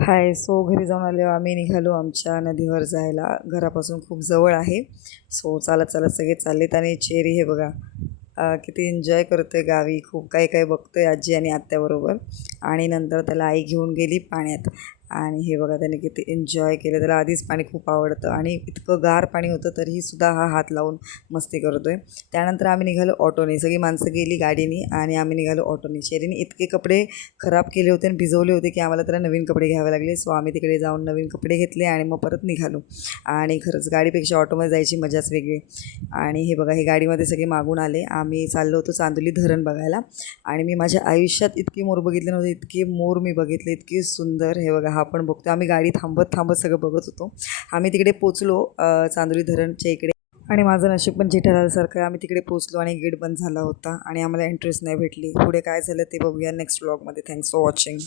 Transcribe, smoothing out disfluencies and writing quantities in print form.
हाय. घरी जाऊन आलो आम्ही. निघालो आमच्या नदीवर जायला. घरापासून खूप जवळ आहे. चालत चालत सगळे चाललेत आणि चेरी हे बघा किती एन्जॉय करतोय गावी. खूप काही काही बघतोय आजी आणि आत्याबरोबर. आणि नंतर त्याला आई घेऊन गेली पाण्यात. आणि हे बघा त्याने किती एन्जॉय केलं. त्याला आधीच पाणी खूप आवडतं आणि इतकं गार पाणी होतं तरीहीसुद्धा हा हात लावून मस्ती करतोय. त्यानंतर आम्ही निघालो ऑटोने. सगळी माणसं गेली गाडीने आणि आम्ही निघालो ऑटोने. चेरीने इतके कपडे खराब केले होते आणि भिजवले होते की आम्हाला त्याला नवीन कपडे घ्यावे लागले. आम्ही तिकडे जाऊन नवीन कपडे घेतले आणि मग परत निघालो. आणि खरंच गाडीपेक्षा ऑटोमध्ये जायची मजाच वेगळी. आणि हे बघा हे गाडीमध्ये सगळे मागून आले. आम्ही चाललो होतो चांदोली धरण बघायला. आणि मी माझ्या आयुष्यात इतके मोर बघितले नव्हते. इतके मोर मी बघितले, इतके सुंदर. हे बघा हा पण बघतो. आम्ही गाडी थांबत थांबत सगळं बघत होतो. आम्ही तिकडे पोचलो चांदोली धरणच्या इकडे. आणि माझं नशीब पण चिठ्ठ्यासारखं. आम्ही तिकडे पोचलो आणि गेट बंद झाला होता आणि आम्हाला एंट्रीच नाही भेटली. पुढे काय झालं ते बघूया नेक्स्ट व्लॉगमध्ये. Thanks for watching.